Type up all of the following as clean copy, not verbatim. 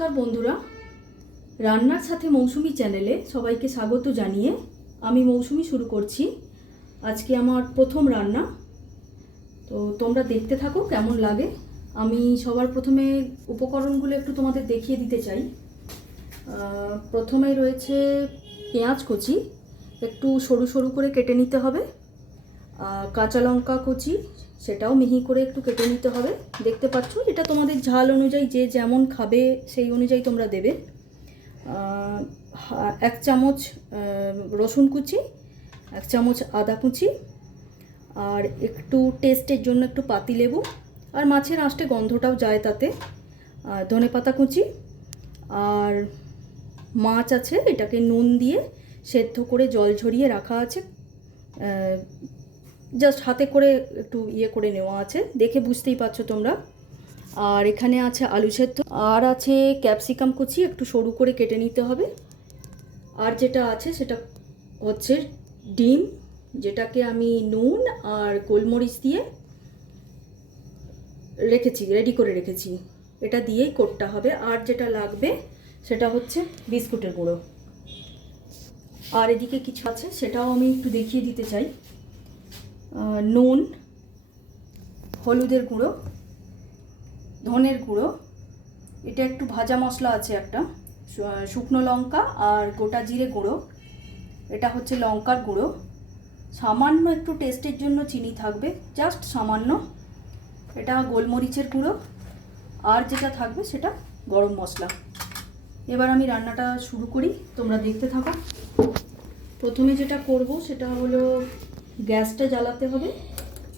নমস্কার বন্ধুরা, রান্নার সাথে মৌসুমি চ্যানেলে সবাইকে স্বাগত জানিয়ে আমি মৌসুমি শুরু করছি। আজকে আমার প্রথম রান্না, তো তোমরা দেখতে থাকো কেমন লাগে। আমি সবার প্রথমে উপকরণগুলো একটু তোমাদের দেখিয়ে দিতে চাই। প্রথমে রয়েছে পেঁয়াজ কুচি, একটু সরু সরু করে কেটে নিতে হবে। কাঁচা লঙ্কা কুচি, সেটাও মিহি করে একটু কেটে নিতে হবে। দেখতে পাচ্ছ, এটা তোমাদের ঝাল অনুযায়ী যে যেমন খাবে সেই অনুযায়ী তোমরা দেবে। 1 চামচ রসুন কুচি, 1 চামচ আদা কুচি, আর একটু টেস্টের জন্য একটু পাতিলেবু, আর মাছের আঁশটে গন্ধটাও যায় তাতে। ধনেপাতা কুচি, আর মাছ আছে, এটাকে নুন দিয়ে সেদ্ধ করে জল ঝরিয়ে রাখা আছে। জাস্ট হাতে করে একটু করে নেওয়া আছে, দেখে বুঝতেই পারছো তোমরা। আর এখানে আছে আলু সেদ্ধ, আর আছে ক্যাপসিকাম কুচি, একটু সরু করে কেটে নিতে হবে। আর যেটা আছে সেটা হচ্ছে ডিম, যেটাকে আমি নুন আর গোলমরিচ দিয়ে রেডি করে রেখেছি। এটা দিয়েই করতে হবে। আর যেটা লাগবে সেটা হচ্ছে বিস্কুটের গুঁড়ো। আর এদিকে কিছু আছে, সেটাও আমি একটু দেখিয়ে দিতে চাই। নুন, হলুদের গুঁড়ো, ধনের গুঁড়ো, এটা একটু ভাজা মশলা আছে একটা, শুকনো লঙ্কা আর গোটা জিরে গুঁড়ো, এটা হচ্ছে লঙ্কার গুঁড়ো, সামান্য একটু টেস্টের জন্য চিনি থাকবে, জাস্ট সামান্য, এটা গোলমরিচের গুঁড়ো, আর যেটা থাকবে সেটা গরম মশলা। এবার আমি রান্নাটা শুরু করি, তোমরা দেখতে থাকো। প্রথমে যেটা করব সেটা হলো গ্যাসটা জ্বালাতে হবে,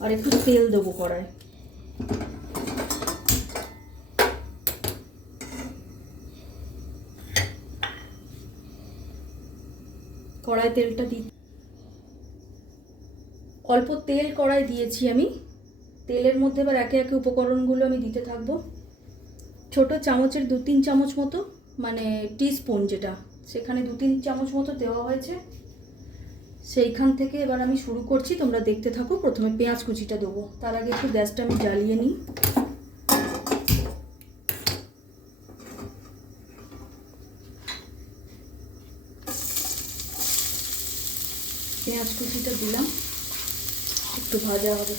আর একটু তেল দেবো কড়ায়। কড়ায় তেলটা অল্প তেল কড়ায় দিয়েছি আমি। তেলের মধ্যে এবার একে একে উপকরণগুলো আমি দিতে থাকবো। ছোট চামচের 2-3 চামচ মতো, মানে টিস্পুন যেটা, সেখানে 2-3 চামচ মতো দেওয়া হয়েছে। সেইখান থেকে এবার আমি শুরু করছি, তোমরা দেখতে থাকো। প্রথমে পেঁয়াজ কুচিটা দেবো, তার আগে একটু গ্যাসটা আমি জ্বালিয়ে নিই। পেঁয়াজ কুচিটা দিলাম, একটু ভাজা হবে।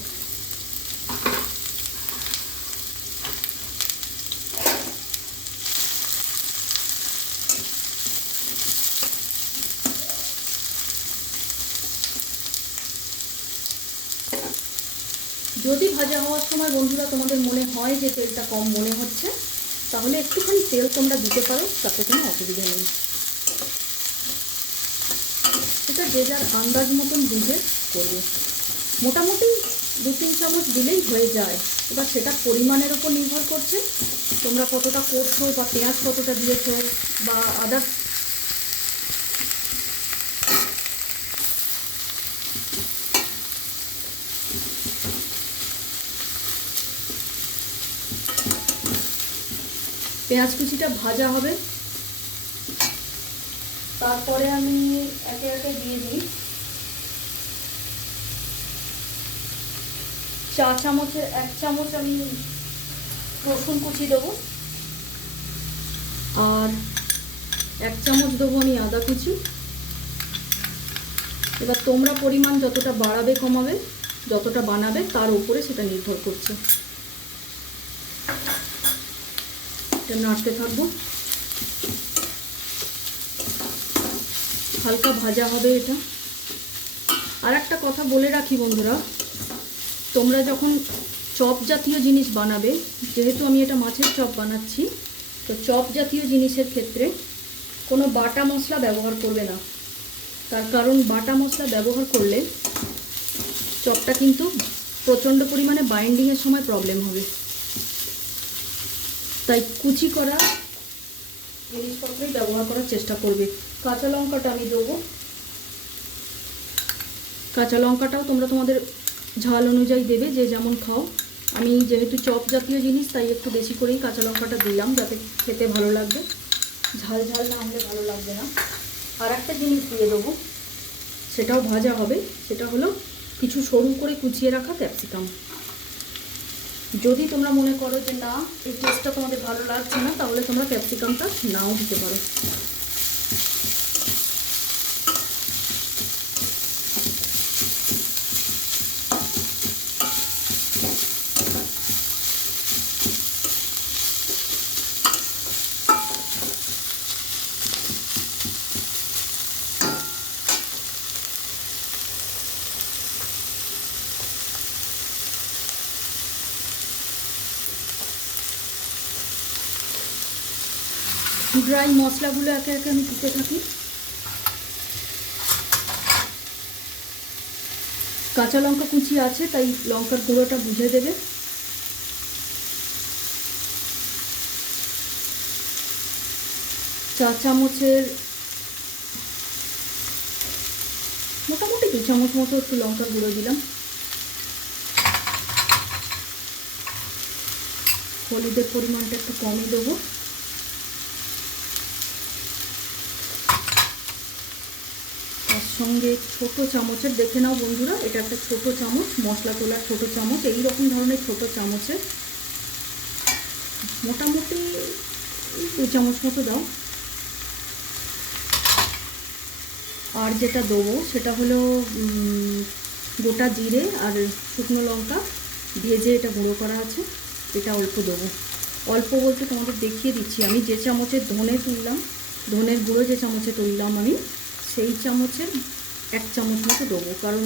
যদি ভাজা হওয়ার সময় বন্ধুরা তোমাদের মনে হয় যে তেলটা কম মনে হচ্ছে, তাহলে একটুখানি তেল তোমরা দিতে পারো, তাতে কোনো অসুবিধা নেই। সেটা যে যার আন্দাজ মতন বুঝে করবে। মোটামুটি 2-3 চামচ দিলেই হয়ে যায়। এবার সেটা পরিমাণের ওপর নির্ভর করছে, তোমরা কতটা করছো বা পেঁয়াজ কতটা দিয়েছো বা আদার। পেঁয়াজ কুচিটা ভাজা হবে, তারপরে আমি একে একে দিয়ে দিই 1 চামচ আমি রসুন কুচি দেবো, আর 1 চামচ দেবো আমি আদা কুচি। এবার তোমরা পরিমাণ যতটা বাড়াবে কমাবে, যতটা বানাবে তার উপরে সেটা নির্ভর করছে। এটা নাড়তে থাকবো, হালকা ভাজা হবে এটা। আর একটা কথা বলে রাখি বন্ধুরা, তোমরা যখন চপ জাতীয় জিনিস বানাবে, যেহেতু আমি এটা মাছের চপ বানাচ্ছি, তো চপ জাতীয় জিনিসের ক্ষেত্রে কোনো বাটা মশলা ব্যবহার করবে না। তার কারণ বাটা মশলা ব্যবহার করলে চপটা কিন্তু প্রচণ্ড পরিমাণে বাইন্ডিংয়ের সময় প্রবলেম হবে। তাই কুচি করা জিনিসপত্রই ব্যবহার করার চেষ্টা করবে। কাঁচা লঙ্কাটা আমি দেবো, কাঁচা লঙ্কাটাও তোমরা তোমাদের ঝাল অনুযায়ী দেবে, যে যেমন খাও। আমি যেহেতু চপ জাতীয় জিনিস, তাই একটু বেশি করেই কাঁচা লঙ্কাটা দিলাম, যাতে খেতে ভালো লাগবে। ঝাল ঝাল না হলে ভালো লাগবে না। আর একটা জিনিস দিয়ে দেবো, সেটাও ভাজা হবে, সেটা হলো কিছু সরু করে কুচিয়ে রাখা ক্যাপসিকাম। যদি তোমরা মনে করো যে না এই টেস্টটা তোমাদের ভালো লাগছে না, তাহলে তোমরা ক্যাপসিকামটা নাও দিতে পারো। ড্রাই মশলাগুলো একে একে আমি দিতে থাকি। কাঁচা লঙ্কা কুচি আছে, তাই লঙ্কার গুঁড়োটা বুঝে দেবে। চা চামচের মোটামুটি 2 চামচ মতো একটু লঙ্কার গুঁড়ো দিলাম। হলুদের পরিমাণটা একটু কমই দেবো। তার সঙ্গে ছোট চামচের, দেখে নাও বন্ধুরা, এটা একটা ছোট চামচ, মশলা তোলার ছোট চামচ, এই রকম ধরনের ছোট চামচের মোটামুটি 2 চামচ মতো দাও। আর যেটা দেবো সেটা হলো গোটা জিরে আর শুকনো লঙ্কা ভেজে এটা গুঁড়ো করা আছে, এটা অল্প দেবো। অল্প বলতে তোমাদের দেখিয়ে দিচ্ছি, আমি যে চামচের ধনে তুললাম, ধনের গুঁড়ো যে চামচে তুললাম আমি, সেই চামচের 1 চামচ মতো দেবো। কারণ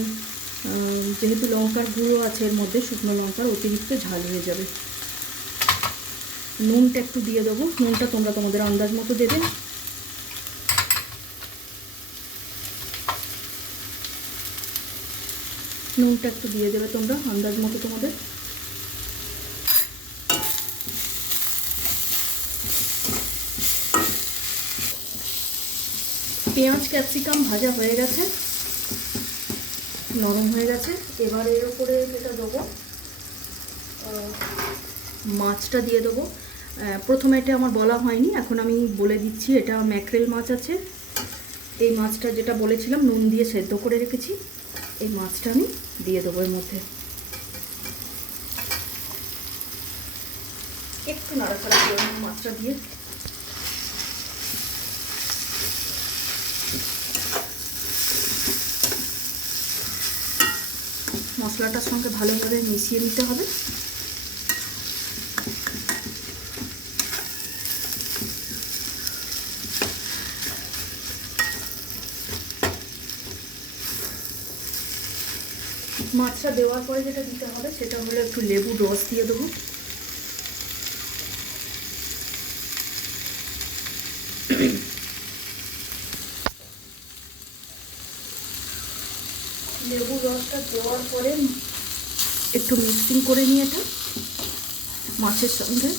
যেহেতু লঙ্কার গুঁড়ো আছে এর মধ্যে, শুকনো লঙ্কার অতিরিক্ত ঝাল হয়ে যাবে। নুনটা একটু দিয়ে দেবো, নুনটা তোমরা তোমাদের আন্দাজ মতো দেবে। নুনটা একটু দিয়ে দেবে তোমরা আন্দাজ মতো তোমাদের। পেঁয়াজ ক্যাপসিকাম ভাজা হয়ে গেছে, নরম হয়ে গেছে। এবার এর উপরে যেটা দেবো, মাছটা দিয়ে দেবো। প্রথমে এটা আমার বলা হয়নি, এখন আমি বলে দিচ্ছি। এটা ম্যাকরেল মাছ আছে, এই মাছটা যেটা বলেছিলাম নুন দিয়ে সেদ্ধ করে রেখেছি, এই মাছটা আমি দিয়ে দেবো এর মধ্যে। একটু নাড়াচাড়া করে মাছটা দিয়ে। মশলাটার সঙ্গে ভালোভাবে মিশিয়ে নিতে হবে। মাছটা দেওয়ার পরে যেটা দিতে হবে সেটা হলো একটু লেবুর রস দিয়ে দেবো। লেবুর রসটা দেওয়ার পরে একটু মিক্সিং করে নিয়ে এটা মাছের সঙ্গে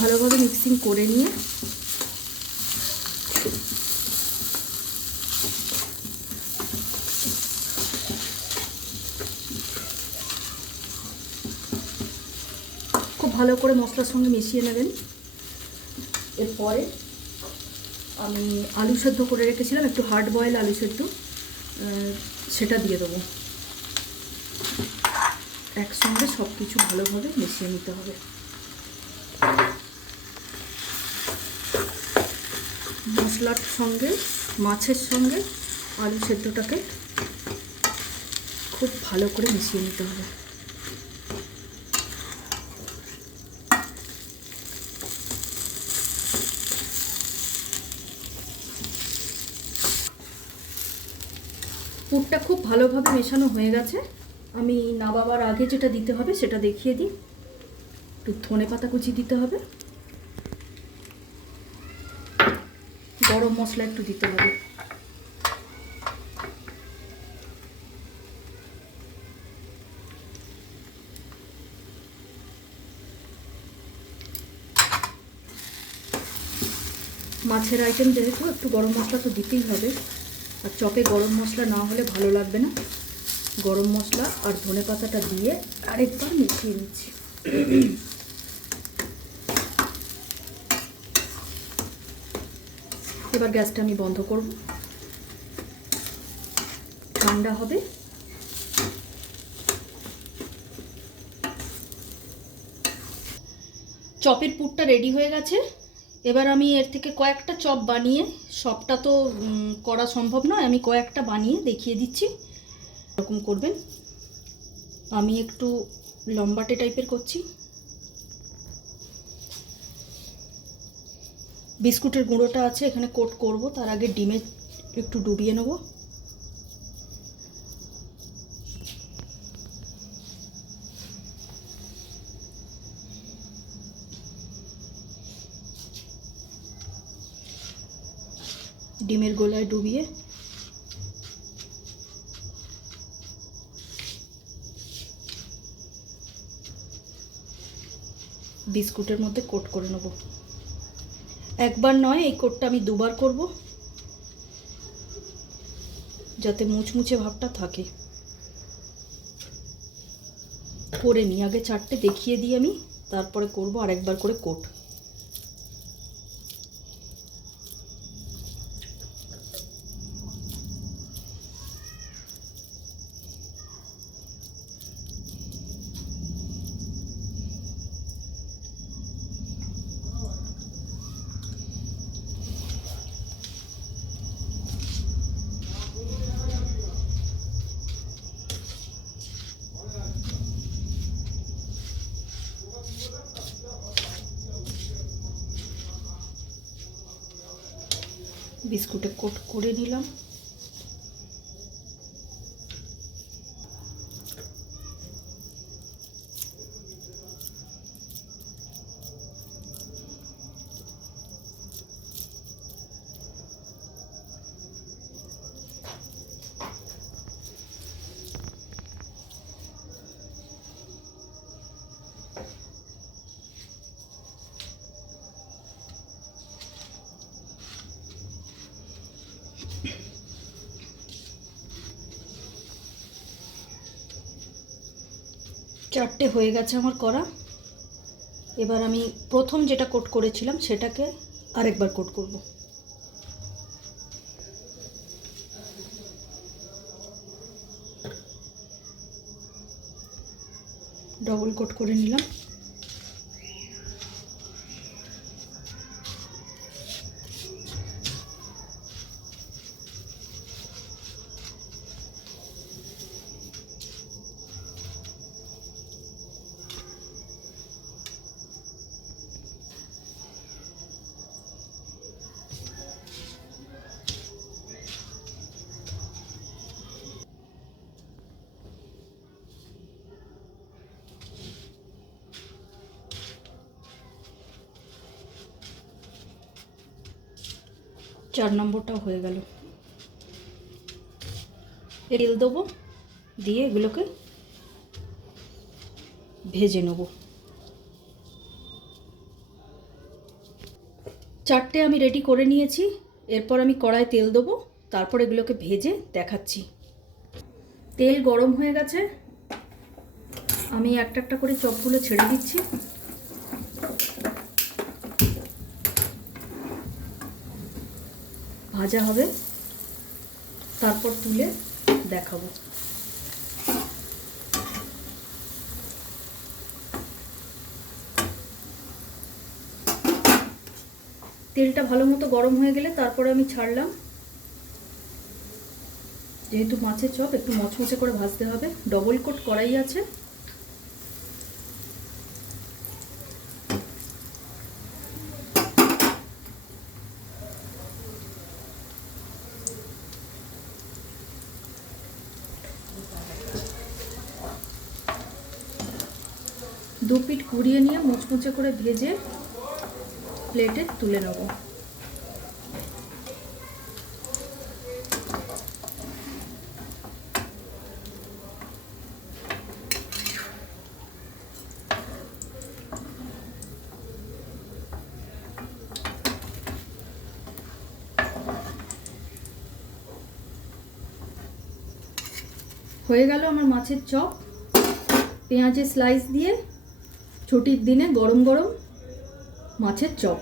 ভালোভাবে মিক্সিং করে নিয়ে খুব ভালো করে মশলার সঙ্গে মিশিয়ে নেবেন। এরপরে আমি আলু সেদ্ধ করে রেখেছিলাম, একটু হার্ড বয়েল আলু সেদ্ধ, সেটা দিয়ে দেবো। একসঙ্গে সব কিছু ভালোভাবে মিশিয়ে নিতে হবে। মশলার সঙ্গে মাছের সঙ্গে আলু সেদ্ধটাকে খুব ভালো করে মিশিয়ে নিতে হবে। পুরটা খুব ভালোভাবে মেশানো হয়ে গেছে। আমি নামাবার আগে যেটা দিতে হবে সেটা দেখিয়ে দিই। একটু ধনেপাতা কুচি দিতে হবে, গরম মশলা একটু দিতে হবে, মাছের আইটেম যেহেতু একটু গরম মশলা তো দিতেই হবে। আর চপে গরম মশলা না হলে ভালো লাগবে না। গরম মশলা আর ধনেপাতাটা দিয়ে আরেকবার মিশিয়ে নিচ্ছি। এবার গ্যাসটা আমি বন্ধ করব, ঠান্ডা হবে। চপের পুরটা রেডি হয়ে গেছে। এবার আমি এর থেকে কয়েকটা চপ বানিয়ে, সবটা তো করা সম্ভব নয়, আমি কয়েকটা বানিয়ে দেখিয়ে দিচ্ছি। এরকম করবেন। আমি একটু লম্বাটে টাইপের করছি। বিস্কুটের গুঁড়োটা আছে এখানে কোট করব, তার আগে ডিমে একটু ডুবিয়ে নেব। ডিমের গোলায় ডুবিয়ে বিস্কুটের মধ্যে কোট করে নেব। একবার নয়, এই কোটটা আমি দুবার করব, যাতে মুচমুচে ভাবটা থাকে। করে নিই, আগে চারটে দেখিয়ে দিই আমি, তারপরে করব আরেকবার করে কোট। বিস্কুটে কোট করে নিলাম। চারটে হয়ে গেছে আমার করা। এবার আমি প্রথম যেটা কোট করেছিলাম সেটাকে আরেকবার কোট করব। ডবল কোট করে নিলাম। চার নম্বরটাও হয়ে গেল। তেল দেবো, দিয়ে এগুলোকে ভেজে নেব। চারটে আমি রেডি করে নিয়েছি। এরপর আমি কড়ায় তেল দেবো, তারপর এগুলোকে ভেজে দেখাচ্ছি। তেল গরম হয়ে গেছে, আমি একটা একটা করে চপগুলো ছেড়ে দিচ্ছি। ভাজা হবে, তারপর তুলে দেখাবো। তেলটা ভালো মতো গরম হয়ে গেলে তারপরে আমি ছাড়লাম। যেহেতু মাছের চপ একটু মচমচে করে ভাজতে হবে, ডবল কোট কড়াই আছে। দু পিঠ কুড়িয়ে নিয়ে মুচমুচে করে ভেজে প্লেটে তুলে নেব। হয়ে গেল আমার মাছের চপ, পেঁয়াজের স্লাইস দিয়ে ছুটির দিনে গরম গরম মাছের চপ।